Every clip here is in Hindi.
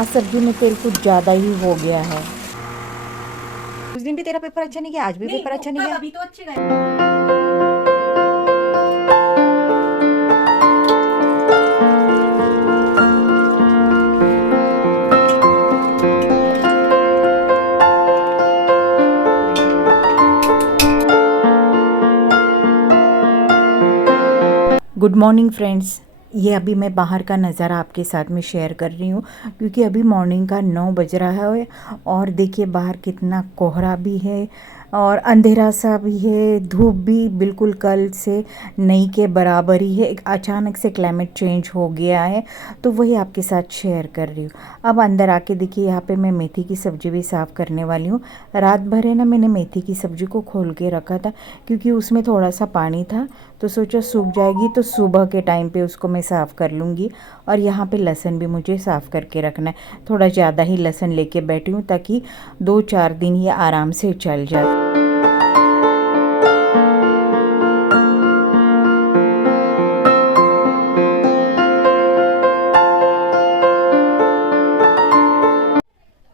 आज सब्जी में तेल कुछ ज़्यादा ही हो गया है। उस दिन भी तेरा पेपर अच्छा नहीं गया, आज भी पेपर अच्छा नहीं गया। अभी तो अच्छे गए। गुड मॉर्निंग फ्रेंड्स, ये अभी मैं बाहर का नज़ारा आपके साथ में शेयर कर रही हूँ क्योंकि अभी मॉर्निंग का 9 बज रहा है और देखिए बाहर कितना कोहरा भी है और अंधेरा सा भी है। धूप भी बिल्कुल कल से नहीं के बराबर ही है। एक अचानक से क्लाइमेट चेंज हो गया है तो वही आपके साथ शेयर कर रही हूँ। अब अंदर आके देखिए यहाँ पे मैं मेथी की सब्ज़ी भी साफ़ करने वाली हूँ। रात भर है ना मैंने मेथी की सब्ज़ी को खोल के रखा था क्योंकि उसमें थोड़ा सा पानी था तो सोचा सूख जाएगी तो सुबह के टाइम पे उसको मैं साफ़ कर लूँगी। और यहाँ पे लहसुन भी मुझे साफ़ करके रखना है। थोड़ा ज़्यादा ही लहसुन लेके बैठी हूँ ताकि 2-4 दिन ये आराम से चल जाए।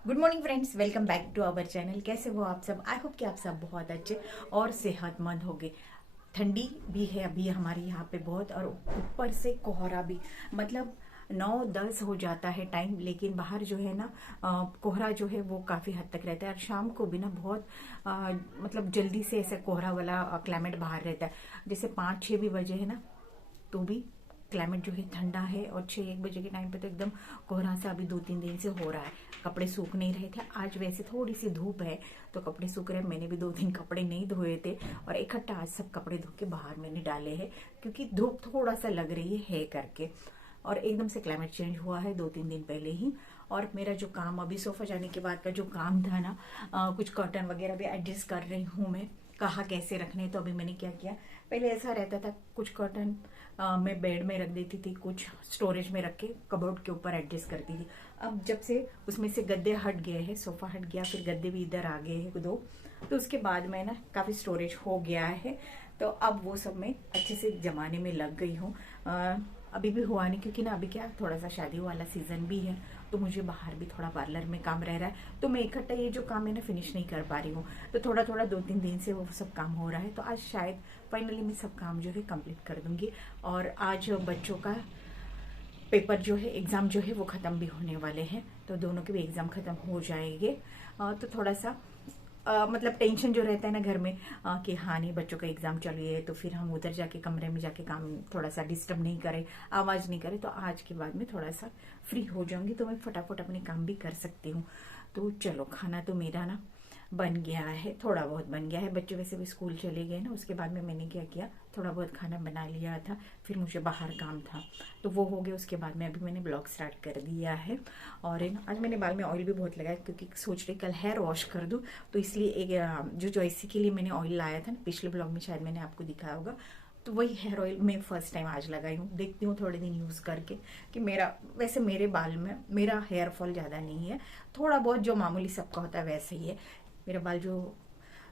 Good morning friends, welcome back to our channel. कैसे हो आप सब? आई होप कि आप सब बहुत अच्छे और सेहतमंद होंगे। ठंडी भी है अभी हमारे यहाँ पे बहुत, और ऊपर से कोहरा भी। मतलब 9-10 हो जाता है टाइम, लेकिन बाहर जो है ना कोहरा जो है वो काफ़ी हद तक रहता है। और शाम को भी ना बहुत मतलब जल्दी से ऐसा कोहरा वाला क्लाइमेट बाहर रहता है। जैसे 5-6 भी बजे है ना तो भी क्लाइमेट जो है ठंडा है, और 6-1 बजे के टाइम पे तो एकदम कोहरा सा अभी 2-3 दिन से हो रहा है। कपड़े सूख नहीं रहे थे। आज वैसे थोड़ी सी धूप है तो कपड़े सूख रहे हैं। मैंने भी 2 दिन कपड़े नहीं धोए थे और इकट्ठा आज सब कपड़े धो के बाहर मैंने डाले हैं क्योंकि धूप थोड़ा सा लग रही है करके। और एकदम से क्लाइमेट चेंज हुआ है 2-3 दिन पहले ही। और मेरा जो काम अभी सोफा जाने के बाद का जो काम था ना, कुछ कर्टन वगैरह भी एडजस्ट कर रही हूँ मैं, कहाँ कैसे रखने। तो अभी मैंने क्या किया, पहले ऐसा रहता था कुछ कर्टन मैं बेड में रख देती थी, कुछ स्टोरेज में रख के कबोर्ड के ऊपर एडजस्ट करती थी। अब जब से उसमें से गद्दे हट गए हैं, सोफा हट गया, फिर गद्दे भी इधर आ गए हैं 2, तो उसके बाद में ना काफ़ी स्टोरेज हो गया है। तो अब वो सब मैं अच्छे से जमाने में लग गई हूँ। अभी भी हुआ नहीं क्योंकि ना अभी क्या थोड़ा सा शादी वाला सीजन भी है तो मुझे बाहर भी थोड़ा पार्लर में काम रह रहा है, तो मैं इकट्ठा ये जो काम है ना फिनिश नहीं कर पा रही हूँ। तो थोड़ा थोड़ा 2-3 दिन से वो सब काम हो रहा है, तो आज शायद फाइनली मैं सब काम जो है कंप्लीट कर दूंगी। और आज बच्चों का पेपर जो है, एग्ज़ाम जो है वो ख़त्म भी होने वाले हैं, तो दोनों के भी एग्ज़ाम ख़त्म हो जाएंगे। तो थोड़ा सा मतलब टेंशन जो रहता है ना घर में कि हाँ नहीं बच्चों का एग्ज़ाम चालू है, तो फिर हम उधर जाके कमरे में जाके काम थोड़ा सा डिस्टर्ब नहीं करें, आवाज़ नहीं करें। तो आज के बाद में थोड़ा सा फ्री हो जाऊंगी तो मैं फटाफट अपने काम भी कर सकती हूँ। तो चलो, खाना तो मेरा ना बन गया है, थोड़ा बहुत बन गया है। बच्चे वैसे भी स्कूल चले गए ना, उसके बाद में मैंने क्या किया, थोड़ा बहुत खाना बना लिया था, फिर मुझे बाहर काम था तो वो हो गया। उसके बाद में अभी मैंने ब्लॉग स्टार्ट कर दिया है। और आज मैंने बाल में ऑयल भी बहुत लगाया क्योंकि सोच रही कल हेयर वॉश कर दूँ, तो इसलिए एक जो जॉइसी के लिए मैंने ऑयल लाया था ना, पिछले ब्लॉग में शायद मैंने आपको दिखाया होगा, तो वही हेयर ऑयल मैं फर्स्ट टाइम आज लगाई हूँ। देखती हूँ थोड़े दिन यूज़ करके कि मेरा, वैसे मेरे बाल में मेरा हेयर फॉल ज़्यादा नहीं है, थोड़ा बहुत जो मामूली सबका होता है वैसे ही है। मेरा बाल जो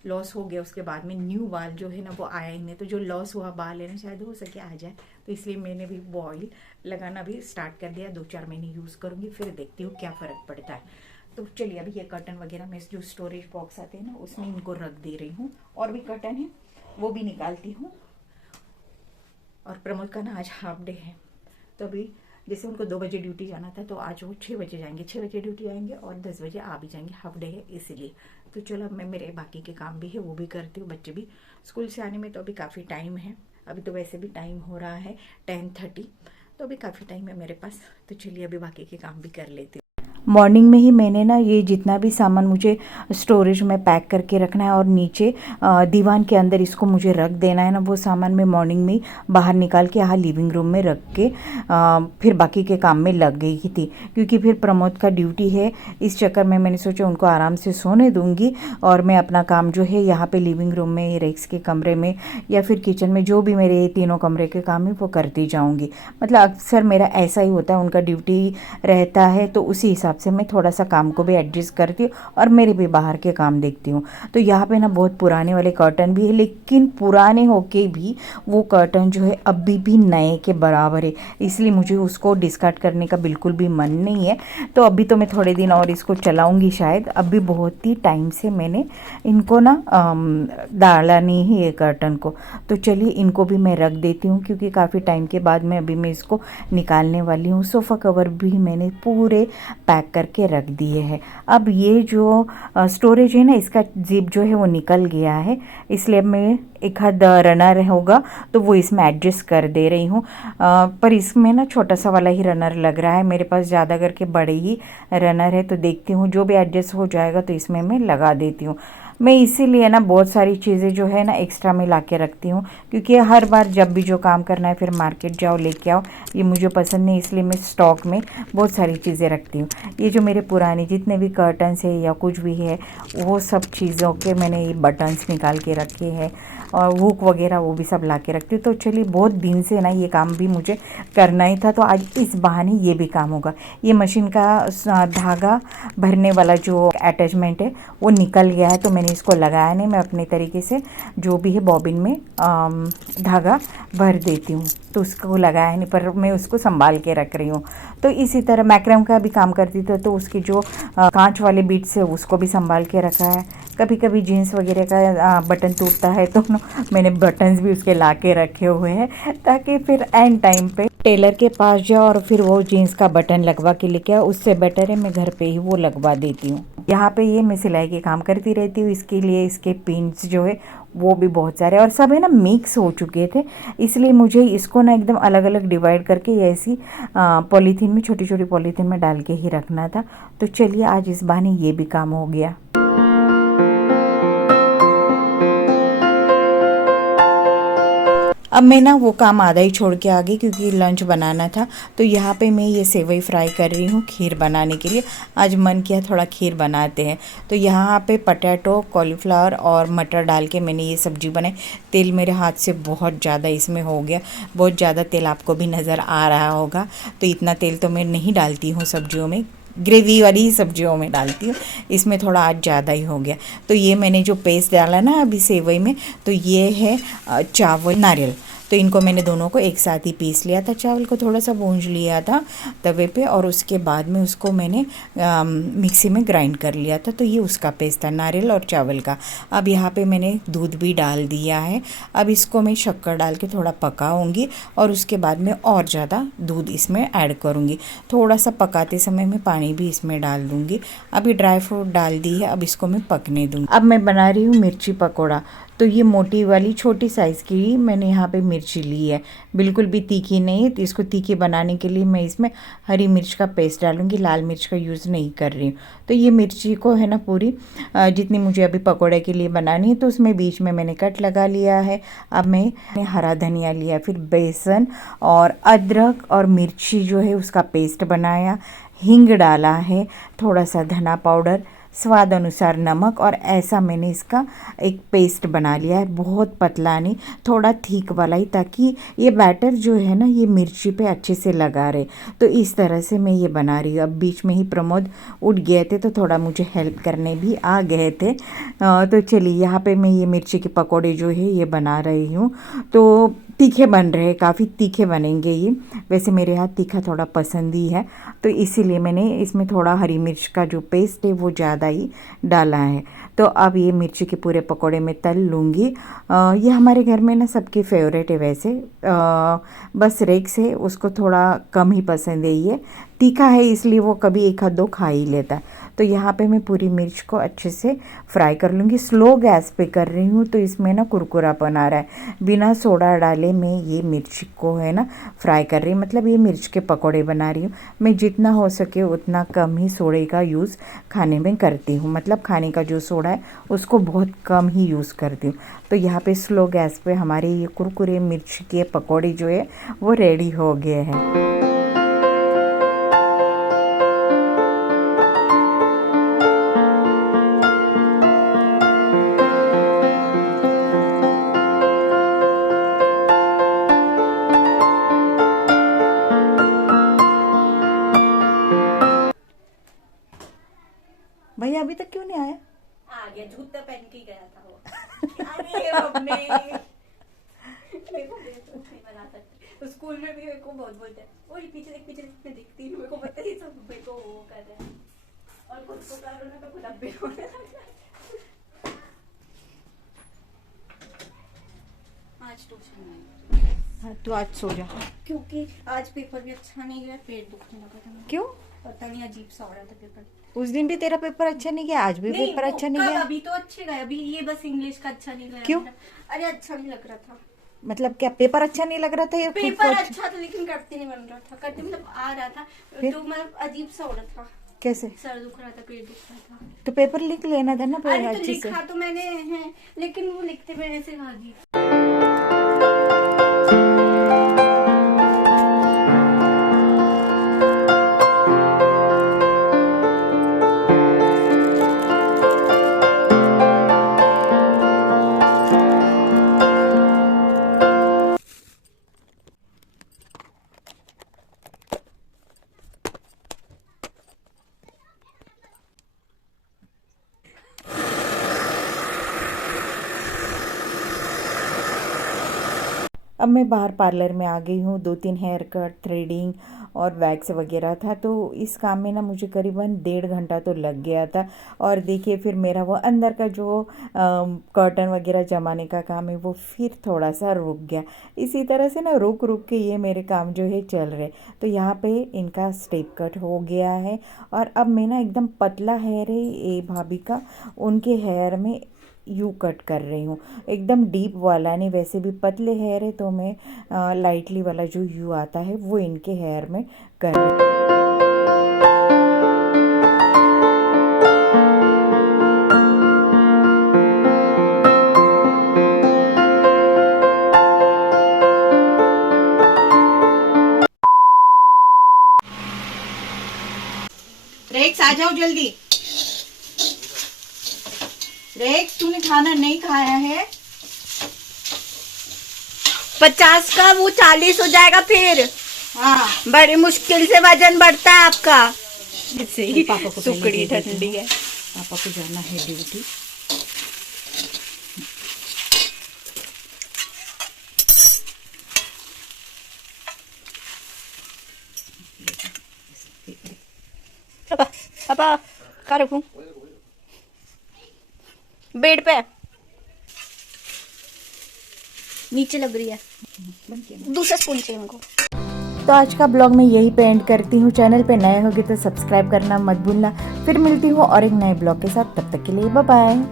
लॉस हो गया उसके बाद में न्यू बाल जो है ना वो आया ही नहीं, तो जो लॉस हुआ बाल है ना शायद हो सके आ जाए, तो इसलिए मैंने भी वो ऑयल लगाना भी स्टार्ट कर दिया। 2-4 महीने यूज़ करूँगी, फिर देखती हूँ क्या फ़र्क पड़ता है। तो चलिए, अभी ये कर्टन वगैरह मैं जो स्टोरेज बॉक्स आते हैं ना उसमें इनको रख दे रही हूँ, और भी कर्टन है वो भी निकालती हूँ। और प्रमोद का ना आज हाफ डे है, तो अभी जैसे उनको 2 बजे ड्यूटी जाना था तो आज वो 6 बजे जाएंगे, 6 बजे ड्यूटी आएंगे और 10 बजे आ भी जाएंगे, हाफ डे है इसीलिए। तो चलो, अब मैं मेरे बाकी के काम भी है वो भी करती हूँ। बच्चे भी स्कूल से आने में तो अभी काफ़ी टाइम है, अभी तो वैसे भी टाइम हो रहा है 10:30, तो अभी काफ़ी टाइम है मेरे पास। तो चलिए अभी बाकी के काम भी कर लेती हूँ। मॉर्निंग में ही मैंने ना ये जितना भी सामान मुझे स्टोरेज में पैक करके रखना है और नीचे दीवान के अंदर इसको मुझे रख देना है ना, वो सामान मैं मॉर्निंग में ही बाहर निकाल के यहाँ लिविंग रूम में रख के फिर बाकी के काम में लग गई थी क्योंकि फिर प्रमोद का ड्यूटी है। इस चक्कर में मैंने सोचा उनको आराम से सोने दूंगी और मैं अपना काम जो है यहाँ पे लिविंग रूम में, रेक्स के कमरे में या फिर किचन में, जो भी मेरे तीनों कमरे के काम है वो करती जाऊँगी। मतलब अक्सर मेरा ऐसा ही होता है, उनका ड्यूटी रहता है तो उसी हिसाब हिसाब से मैं थोड़ा सा काम को भी एडजस्ट करती हूँ और मेरे भी बाहर के काम देखती हूँ। तो यहाँ पे ना बहुत पुराने वाले कर्टन भी है, लेकिन पुराने होके भी वो कर्टन जो है अभी भी नए के बराबर है, इसलिए मुझे उसको डिस्कार्ड करने का बिल्कुल भी मन नहीं है। तो अभी तो मैं थोड़े दिन और इसको चलाऊँगी शायद। अभी बहुत ही टाइम से मैंने इनको ना डाला नहीं है ये कर्टन को। तो चलिए इनको भी मैं रख देती हूँ, क्योंकि काफ़ी टाइम के बाद मैं इसको निकालने वाली हूँ। सोफ़ा कवर भी मैंने पूरे पैक करके रख दिए हैं। अब ये जो स्टोरेज है ना, इसका जिप जो है वो निकल गया है, इसलिए मैं एक आध रनर होगा तो वो इसमें एडजस्ट कर दे रही हूँ। पर इसमें ना छोटा सा वाला ही रनर लग रहा है, मेरे पास ज़्यादा करके बड़े ही रनर है। तो देखती हूँ जो भी एडजस्ट हो जाएगा तो इसमें मैं लगा देती हूँ। मैं इसीलिए ना बहुत सारी चीज़ें जो है ना एक्स्ट्रा में ला के रखती हूँ, क्योंकि हर बार जब भी जो काम करना है फिर मार्केट जाओ लेके आओ, ये मुझे पसंद नहीं, इसलिए मैं स्टॉक में बहुत सारी चीज़ें रखती हूँ। ये जो मेरे पुराने जितने भी कर्टन्स है या कुछ भी है, वो सब चीज़ों के मैंने ये बटन्स निकाल के रखे हैं और हुक वगैरह वो भी सब ला के रखती हूँ। तो चलिए बहुत दिन से ना ये काम भी मुझे करना ही था, तो आज इस बहाने ये भी काम होगा। ये मशीन का धागा भरने वाला जो अटैचमेंट है वो निकल गया है, तो मैंने इसको लगाया नहीं। मैं अपने तरीके से जो भी है बॉबिन में धागा भर देती हूँ, तो उसको लगाया नहीं, पर मैं उसको संभाल के रख रही हूँ। तो इसी तरह मैक्रम का भी काम करती थी, तो उसकी जो कांच वाले बीट्स है उसको भी संभाल के रखा है। कभी कभी जीन्स वगैरह का बटन टूटता है तो मैंने बटन्स भी उसके ला के रखे हुए हैं, ताकि फिर एंड टाइम पे टेलर के पास जाओ और फिर वो जीन्स का बटन लगवा के लेके आओ, उससे बेटर है मैं घर पे ही वो लगवा देती हूँ। यहाँ पे ये मैं सिलाई के काम करती रहती हूँ, इसके लिए इसके पिन्स जो है वो भी बहुत सारे और सब है ना मिक्स हो चुके थे, इसलिए मुझे इसको ना एकदम अलग अलग डिवाइड करके ऐसी पॉलीथीन में, छोटी छोटी पॉलीथीन में डाल के ही रखना था। तो चलिए आज इस बहाने ये भी काम हो गया। अब मैं ना वो काम आधा ही छोड़ के आ गई, क्योंकि लंच बनाना था। तो यहाँ पे मैं ये सेवई फ्राई कर रही हूँ खीर बनाने के लिए। आज मन किया थोड़ा खीर बनाते हैं, तो यहाँ पे पटैटो, कॉलीफ्लावर और मटर डाल के मैंने ये सब्ज़ी बनाई। तेल मेरे हाथ से बहुत ज़्यादा इसमें हो गया, बहुत ज़्यादा तेल आपको भी नज़र आ रहा होगा। तो इतना तेल तो मैं नहीं डालती हूँ सब्जियों में, ग्रेवी वाली ही सब्जियों में डालती हूँ, इसमें थोड़ा आज ज़्यादा ही हो गया। तो ये मैंने जो पेस्ट डाला ना अभी सेवई में, तो ये है चावल, नारियल, तो इनको मैंने दोनों को एक साथ ही पीस लिया था। चावल को थोड़ा सा भूंज लिया था तवे पे, और उसके बाद में उसको मैंने मिक्सी में ग्राइंड कर लिया था। तो ये उसका पेस्ट था, नारियल और चावल का। अब यहाँ पे मैंने दूध भी डाल दिया है। अब इसको मैं शक्कर डाल के थोड़ा पकाऊंगी और उसके बाद में और ज़्यादा दूध इसमें ऐड करूँगी। थोड़ा सा पकाते समय मैं पानी भी इसमें डाल दूँगी। अभी ड्राई फ्रूट डाल दी है, अब इसको मैं पकने दूँगी। अब मैं बना रही हूँ मिर्ची पकौड़ा। तो ये मोटी वाली छोटी साइज़ की मैंने यहाँ पे मिर्ची ली है, बिल्कुल भी तीखी नहीं है। तो इसको तीखी बनाने के लिए मैं इसमें हरी मिर्च का पेस्ट डालूंगी, लाल मिर्च का यूज़ नहीं कर रही हूँ। तो ये मिर्ची को है ना पूरी जितनी मुझे अभी पकोड़े के लिए बनानी है, तो उसमें बीच में मैंने कट लगा लिया है। अब मैं हरा धनिया लिया, फिर बेसन और अदरक और मिर्ची जो है उसका पेस्ट बनाया, हींग डाला है, थोड़ा सा धना पाउडर, स्वाद अनुसार नमक, और ऐसा मैंने इसका एक पेस्ट बना लिया है। बहुत पतला नहीं, थोड़ा थिक वाला ही, ताकि ये बैटर जो है ना ये मिर्ची पे अच्छे से लगा रहे। तो इस तरह से मैं ये बना रही हूँ। अब बीच में ही प्रमोद उठ गए थे, तो थोड़ा मुझे हेल्प करने भी आ गए थे। तो चलिए यहाँ पे मैं ये मिर्ची के पकौड़े जो है ये बना रही हूँ। तो तीखे बन रहे हैं, काफ़ी तीखे बनेंगे ये। वैसे मेरे यहाँ तीखा थोड़ा पसंद ही है, तो इसीलिए मैंने इसमें थोड़ा हरी मिर्च का जो पेस्ट है वो ज़्यादा ही डाला है। तो अब ये मिर्ची के पूरे पकोड़े में तल लूँगी। ये हमारे घर में ना सबके फेवरेट है वैसे, बस रेक्स है उसको थोड़ा कम ही पसंद है। ये तीखा है इसलिए वो कभी एक आध दो खा ही लेता है। तो यहाँ पे मैं पूरी मिर्च को अच्छे से फ्राई कर लूँगी। स्लो गैस पे कर रही हूँ, तो इसमें ना कुरकुरापन आ रहा है। बिना सोडा डाले मैं ये मिर्च को है ना फ्राई कर रही हूँ, मतलब ये मिर्च के पकोड़े बना रही हूँ। मैं जितना हो सके उतना कम ही सोडे का यूज़ खाने में करती हूँ, मतलब खाने का जो सोडा है उसको बहुत कम ही यूज़ करती हूँ। तो यहाँ पे स्लो गैस पे हमारे ये कुरकुरे मिर्च के पकोड़े जो है वो रेडी हो गए हैं। भैया अभी तक क्यों नहीं आया? आ गया, जूता पहन के ही गया था वो। अरे मम्मी मेरे को बेवकूफ नहीं बना सकते। तो स्कूल में भी मेरे को बहुत बोलते हैं, ओए पीछे देख पीछे देख, मैं दिखती हूँ, मेरे को पता ही सब मेरे को वो कर रहा है, और खुद को करो ना तो खुद अब भी होने लगता है। आज ट्यूशन नहीं, हाँ तो आज सो जा। क्योंकि आज पेपर भी अच्छा नहीं गया, पेट दुखने लगा था मेरा। क्यों? पता नहीं, अजीब सा हो रहा था पेपर। उस दिन भी तेरा पेपर अच्छा नहीं गया, आज भी पेपर अच्छा नहीं गया। अभी तो अच्छे गए, अभी ये बस इंग्लिश का अच्छा नहीं गया। क्यों? अरे अच्छा नहीं लग रहा था। मतलब क्या पेपर अच्छा नहीं लग रहा था या खुद को पेपर अच्छा था लेकिन करते नहीं बन रहा था, करते मतलब आ रहा था तो मतलब अजीब सा हो रहा था। कैसे? सर दुख रहा था, पेट दुख रहा था। तो पेपर लिख लेना था ना अरे तो अच्छे से। लिखा तो मैंने है, लेकिन वो लिखते में ऐसे भागी। अब मैं बाहर पार्लर में आ गई हूँ। 2-3 हेयर कट, थ्रेडिंग और वैक्स वगैरह था, तो इस काम में ना मुझे करीबन 1.5 घंटा तो लग गया था। और देखिए फिर मेरा वो अंदर का जो कर्टन वगैरह जमाने का काम है वो फिर थोड़ा सा रुक गया। इसी तरह से ना रुक रुक के ये मेरे काम जो है चल रहे। तो यहाँ पे इनका स्टेप कट हो गया है और अब मैं ना एकदम पतला हेयर है ये भाभी का, उनके हेयर में यू कट कर रही हूँ। एकदम डीप वाला नहीं, वैसे भी पतले हेयर है तो मैं लाइटली वाला जो यू आता है वो इनके हेयर में कर रही हूँ। रेक्स आ जाओ जल्दी। रेक्स तूने खाना नहीं खाया है? 50 का वो 40 हो जाएगा फिर। हाँ बड़ी मुश्किल से वजन बढ़ता है आपका। पापा को पहले सुकड़ी दे देती ठंडी हूँ। है। पापा को जाना है ड्यूटी। पापा पापा कहाँ रखूं? बेड पे नीचे लग रही है। दूसरा स्पून चाहिए मेरे को। तो आज का ब्लॉग मैं यही पे एंड करती हूँ। चैनल पे नए होगे तो सब्सक्राइब करना मत भूलना। फिर मिलती हूँ और एक नए ब्लॉग के साथ, तब तक के लिए बाय बाय।